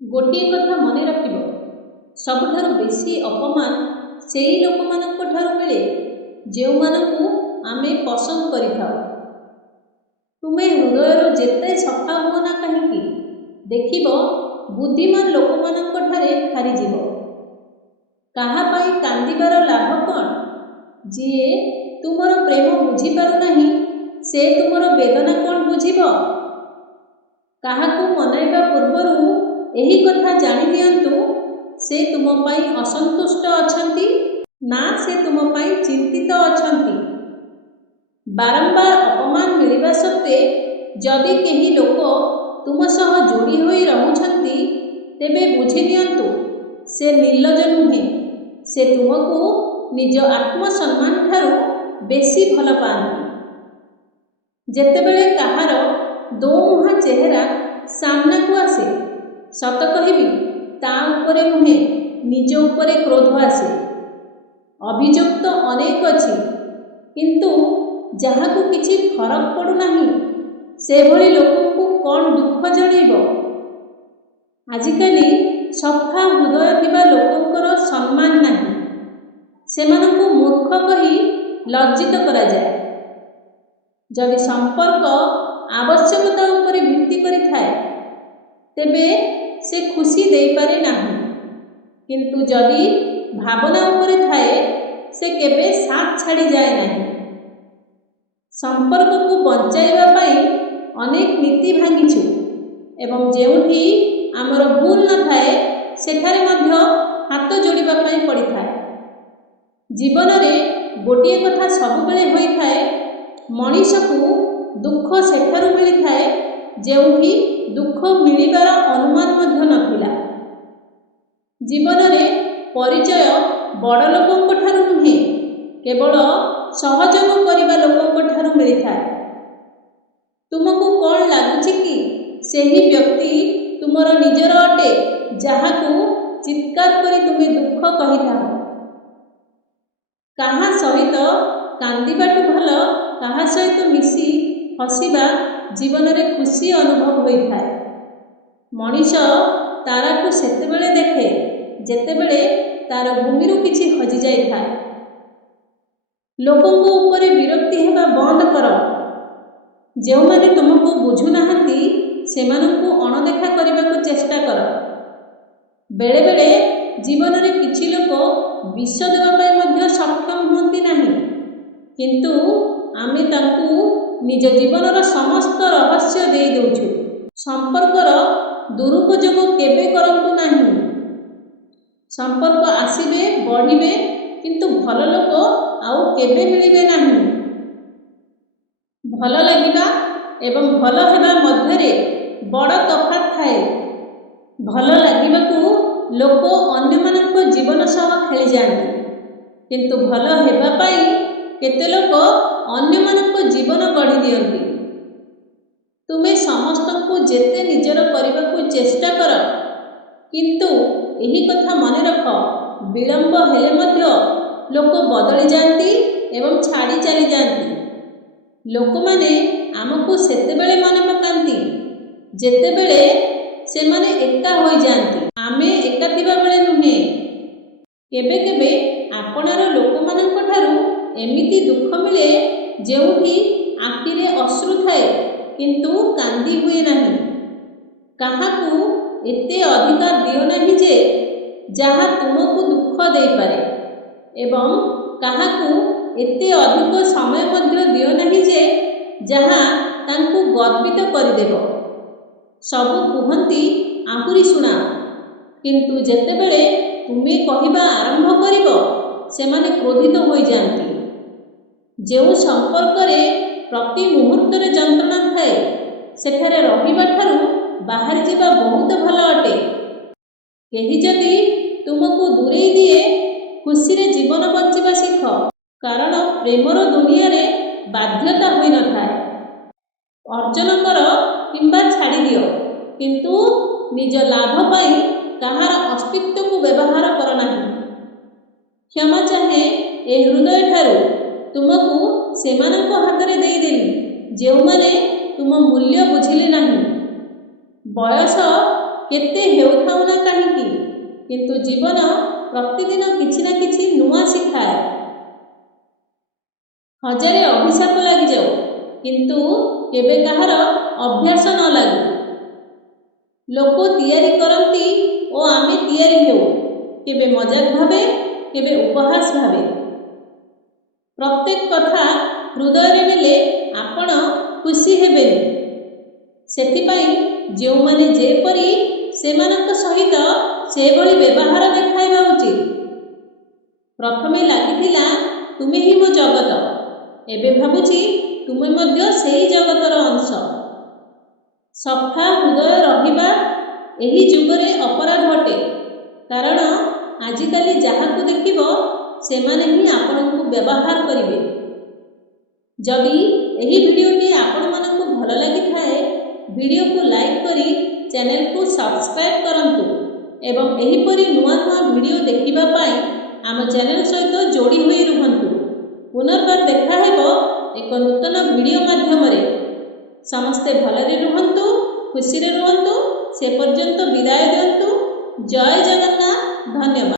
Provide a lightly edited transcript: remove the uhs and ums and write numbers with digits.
ଗୋଟିଏ କଥା ମନେ ରଖିବ, ସବୁଠାରୁ ବେଶୀ ଅପମାନ ସେହି ଲୋକମାନଙ୍କ ଠାରୁ ମିଳେ ଯେଉଁମାନଙ୍କୁ ଆମେ ପସନ୍ଦ କରିଥାଉ। ତୁମେ ହୃଦୟରୁ ଯେତେ ସଫା ହୁଅ ନା କାହିଁକି, ଦେଖିବ ବୁଦ୍ଧିମାନ ଲୋକମାନଙ୍କ ଠାରେ ହାରିଯିବ। କାହା ପାଇଁ କାନ୍ଦିବାର ଲାଭ କ'ଣ? ଯିଏ ତୁମର ପ୍ରେମ ବୁଝିପାରୁନାହିଁ ସେ ତୁମର ବେଦନା କ'ଣ ବୁଝିବ? କାହାକୁ ମନାଇବା ପୂର୍ବରୁ ଏହି କଥା ଜାଣି ଦିଅନ୍ତୁ, ସେ ତୁମ ପାଇଁ ଅସନ୍ତୁଷ୍ଟ ଅଛନ୍ତି ନା ସେ ତୁମ ପାଇଁ ଚିନ୍ତିତ ଅଛନ୍ତି। ବାରମ୍ବାର ଅପମାନ ମିଳିବା ସତ୍ତ୍ୱେ ଯଦି କେହି ଲୋକ ତୁମ ସହ ଯୋଡ଼ି ହୋଇ ରହୁଛନ୍ତି, ତେବେ ବୁଝି ନିଅନ୍ତୁ ସେ ନିର୍ଲଜ ନୁହେଁ, ସେ ତୁମକୁ ନିଜ ଆତ୍ମସମ୍ମାନ ଠାରୁ ବେଶୀ ଭଲ ପାଆନ୍ତି। ଯେତେବେଳେ କାହାର ଦୋମୁହାଁ ଚେହେରା ସାମ୍ନାକୁ ଆସେ, ସତ କହିବି ତା ଉପରେ ନୁହେଁ ନିଜ ଉପରେ କ୍ରୋଧ ଆସେ। ଅଭିଯୋଗ ତ ଅନେକ ଅଛି, କିନ୍ତୁ ଯାହାକୁ କିଛି ଫରକ ପଡ଼ୁନାହିଁ ସେଭଳି ଲୋକଙ୍କୁ କ'ଣ ଦୁଃଖ ଜଣେଇବ? ଆଜିକାଲି ସଫା ହୃଦୟ ଥିବା ଲୋକଙ୍କର ସମ୍ମାନ ନାହିଁ। ସେମାନଙ୍କୁ ମୂର୍ଖ କହି ଲଜ୍ଜିତ କରାଯାଏ। ଯଦି ସମ୍ପର୍କ ଆବଶ୍ୟକତା ଉପରେ ଭିତ୍ତି କରିଥାଏ, ତେବେ ସେ ଖୁସି ଦେଇପାରେ ନାହିଁ, କିନ୍ତୁ ଯଦି ଭାବନା ଉପରେ ଥାଏ ସେ କେବେ ସାଥ ଛାଡ଼ିଯାଏ ନାହିଁ। ସମ୍ପର୍କକୁ ବଞ୍ଚାଇବା ପାଇଁ ଅନେକ ନୀତି ଭାଙ୍ଗିଛୁ ଏବଂ ଯେଉଁଠି ଆମର ଭୁଲ ନଥାଏ ସେଠାରେ ମଧ୍ୟ ହାତ ଯୋଡ଼ିବା ପାଇଁ ପଡ଼ିଥାଏ। ଜୀବନରେ ଗୋଟିଏ କଥା ସବୁବେଳେ ହୋଇଥାଏ, ମଣିଷକୁ ଦୁଃଖ ସେଠାରୁ ମିଳିଥାଏ ଯେଉଁଠି ଦୁଃଖ ମିଳିବାର ଅନୁମାନ ମଧ୍ୟ ନଥିଲା। ଜୀବନରେ ପରିଚୟ ବଡ଼ ଲୋକଙ୍କ ଠାରୁ ନୁହେଁ, କେବଳ ସହଯୋଗ କରିବା ଲୋକଙ୍କ ଠାରୁ ମିଳିଥାଏ। ତୁମକୁ କ'ଣ ଲାଗୁଛି କି ସେହି ବ୍ୟକ୍ତି ତୁମର ନିଜର ଅଟେ, ଯାହାକୁ ଚିତ୍କାର କରି ତୁମେ ଦୁଃଖ କହିଥାଅ? କାହା ସହିତ କାନ୍ଦିବାଠୁ ଭଲ କାହା ସହିତ ମିଶି ହସିବା ଜୀବନରେ ଖୁସି ଅନୁଭବ ହୋଇଥାଏ। ମଣିଷ ତାରାକୁ ସେତେବେଳେ ଦେଖେ ଯେତେବେଳେ ତାର ଭୂମିରୁ କିଛି ହଜିଯାଇଥାଏ। ଲୋକଙ୍କ ଉପରେ ବିରକ୍ତି ହେବା ବନ୍ଦ କର। ଯେଉଁମାନେ ତୁମକୁ ବୁଝୁନାହାନ୍ତି ସେମାନଙ୍କୁ ଅଣଦେଖା କରିବାକୁ ଚେଷ୍ଟା କର। ବେଳେବେଳେ ଜୀବନରେ କିଛି ଲୋକ ବିଷ ଦେବା ପାଇଁ ମଧ୍ୟ ସକ୍ଷମ ହୁଅନ୍ତି ନାହିଁ, କିନ୍ତୁ ଆମେ ତାଙ୍କୁ ନିଜ ଜୀବନର ସମସ୍ତ ରହସ୍ୟ ଦେଇ ଦେଉଛୁ। ସମ୍ପର୍କର ଦୁରୁପଯୋଗ କେବେ କରନ୍ତୁ ନାହିଁ। ସମ୍ପର୍କ ଆସିବେ, ବଢ଼ିବେ, କିନ୍ତୁ ଭଲ ଲୋକ ଆଉ କେବେ ମିଳିବେ ନାହିଁ। ଭଲ ଲାଗିବା ଏବଂ ଭଲ ହେବା ମଧ୍ୟରେ ବଡ଼ ତଫାତ୍ ଥାଏ। ଭଲ ଲାଗିବାକୁ ଲୋକ ଅନ୍ୟମାନଙ୍କ ଜୀବନ ସହ ଖେଳିଯାଆନ୍ତି, କିନ୍ତୁ ଭଲ ହେବା ପାଇଁ କେତେ ଲୋକ ଅନ୍ୟମାନଙ୍କ ଜୀବନ ଗଢ଼ି ଦିଅନ୍ତି। ତୁମେ ସମସ୍ତଙ୍କୁ ଯେତେ ନିଜର କରିବାକୁ ଚେଷ୍ଟା କର, କିନ୍ତୁ ଏହି କଥା ମନେ ରଖ, ବିଳମ୍ବ ହେଲେ ମଧ୍ୟ ଲୋକ ବଦଳି ଯାଆନ୍ତି ଏବଂ ଛାଡ଼ି ଚାଲିଯାଆନ୍ତି। ଲୋକମାନେ ଆମକୁ ସେତେବେଳେ ମନେ ପକାନ୍ତି ଯେତେବେଳେ ସେମାନେ ଏକା ହୋଇଯାଆନ୍ତି, ଆମେ ଏକା ଥିବା ବେଳେ ନୁହେଁ। କେବେ କେବେ ଆପଣାର ଲୋକମାନଙ୍କ ଠାରୁ ଏମିତି ଦୁଃଖ ମିଳେ ଯେଉଁଠି ଆଖିରେ ଅଶ୍ରୁ ଥାଏ କିନ୍ତୁ କାନ୍ଦି ହୁଏ ନାହିଁ। କାହାକୁ ଏତେ ଅଧିକାର ଦିଅ ନାହିଁ ଯେ ଯାହା ତୁମକୁ ଦୁଃଖ ଦେଇପାରେ, ଏବଂ କାହାକୁ ଏତେ ଅଧିକ ସମୟ ମଧ୍ୟ ଦିଅ ନାହିଁ ଯେ ଯାହା ତାଙ୍କୁ ଗର୍ବିତ କରିଦେବ। ସବୁ କୁହନ୍ତି ଆହୁରି ଶୁଣାଅ, କିନ୍ତୁ ଯେତେବେଳେ ତୁମେ କହିବା ଆରମ୍ଭ କରିବ ସେମାନେ କ୍ରୋଧିତ ହୋଇଯାଆନ୍ତି। ଯେଉଁ ସମ୍ପର୍କରେ ପ୍ରତି ମୁହୂର୍ତ୍ତରେ ଯନ୍ତ୍ରଣା ଥାଏ ସେଠାରେ ରହିବା ଠାରୁ ବାହାରିଯିବା ବହୁତ ଭଲ ଅଟେ। କେହି ଯଦି ତୁମକୁ ଦୂରେଇ ଦିଏ, ଖୁସିରେ ଜୀବନ ବଞ୍ଚିବା ଶିଖ, କାରଣ ପ୍ରେମର ଦୁନିଆରେ ବାଧ୍ୟତା ହୋଇନଥାଏ। ଅର୍ଜନ କର କିମ୍ବା ଛାଡ଼ିଦିଅ, କିନ୍ତୁ ନିଜ ଲାଭ ପାଇଁ କାହାର ଅସ୍ତିତ୍ୱକୁ ବ୍ୟବହାର କର ନାହିଁ। କ୍ଷମା ଚାହେଁ ଏ ହୃଦୟ ଠାରୁ, ତୁମକୁ ସେମାନଙ୍କ ହାତରେ ଦେଇଦେଲି ଯେଉଁମାନେ ତୁମ ମୂଲ୍ୟ ବୁଝିଲେ ନାହିଁ। ବୟସ କେତେ ହେଉଥାଉ ନା କାହିଁକି, କିନ୍ତୁ ଜୀବନ ପ୍ରତିଦିନ କିଛି ନା କିଛି ନୂଆ ଶିଖାଏ। ହଜାରେ ଅଭିଶାପ ଲାଗିଯାଉ, କିନ୍ତୁ କେବେ କାହାର ଅଭ୍ୟାସ ନ ଲାଗୁ। ଲୋକ ତିଆରି କରନ୍ତି ଓ ଆମେ ତିଆରି ହେଉ, କେବେ ମଜାକ ଭାବେ, କେବେ ଉପହାସ ଭାବେ। ପ୍ରତ୍ୟେକ କଥା ହୃଦୟରେ ନେଲେ ଆପଣ ଖୁସି ହେବେନି। ସେଥିପାଇଁ ଯେଉଁମାନେ ଯେପରି ସେମାନଙ୍କ ସହିତ ସେଭଳି ବ୍ୟବହାର ଦେଖାଇବା ଉଚିତ। ପ୍ରଥମେ ଲାଗିଥିଲା ତୁମେ ହିଁ ମୋ ଜଗତ, ଏବେ ଭାବୁଛି ତୁମେ ମଧ୍ୟ ସେହି ଜଗତର ଅଂଶ। ସଫା ହୃଦୟ ରହିବା ଏହି ଯୁଗରେ ଅପରାଧ ଅଟେ, କାରଣ ଆଜିକାଲି ଯାହାକୁ ଦେଖିବ ସେମାନେ ହିଁ ଆପଣଙ୍କୁ ବ୍ୟବହାର କରିବେ। ଯଦି ଏହି ଭିଡ଼ିଓଟି ଆପଣମାନଙ୍କୁ ଭଲ ଲାଗିଥାଏ, ଭିଡ଼ିଓକୁ ଲାଇକ୍ କରି ଚ୍ୟାନେଲକୁ ସବସ୍କ୍ରାଇବ୍ କରନ୍ତୁ ଏବଂ ଏହିପରି ନୂଆ ନୂଆ ଭିଡ଼ିଓ ଦେଖିବା ପାଇଁ ଆମ ଚ୍ୟାନେଲ ସହିତ ଯୋଡ଼ି ହୋଇ ରୁହନ୍ତୁ। ପୁନର୍ବାର ଦେଖା ହେବ ଏକ ନୂତନ ଭିଡ଼ିଓ ମାଧ୍ୟମରେ। ସମସ୍ତେ ଭଲରେ ରୁହନ୍ତୁ, ଖୁସିରେ ରୁହନ୍ତୁ। ସେ ପର୍ଯ୍ୟନ୍ତ ବିଦାୟ ଦିଅନ୍ତୁ। ଜୟ ଜଗନ୍ନାଥ। ଧନ୍ୟବାଦ।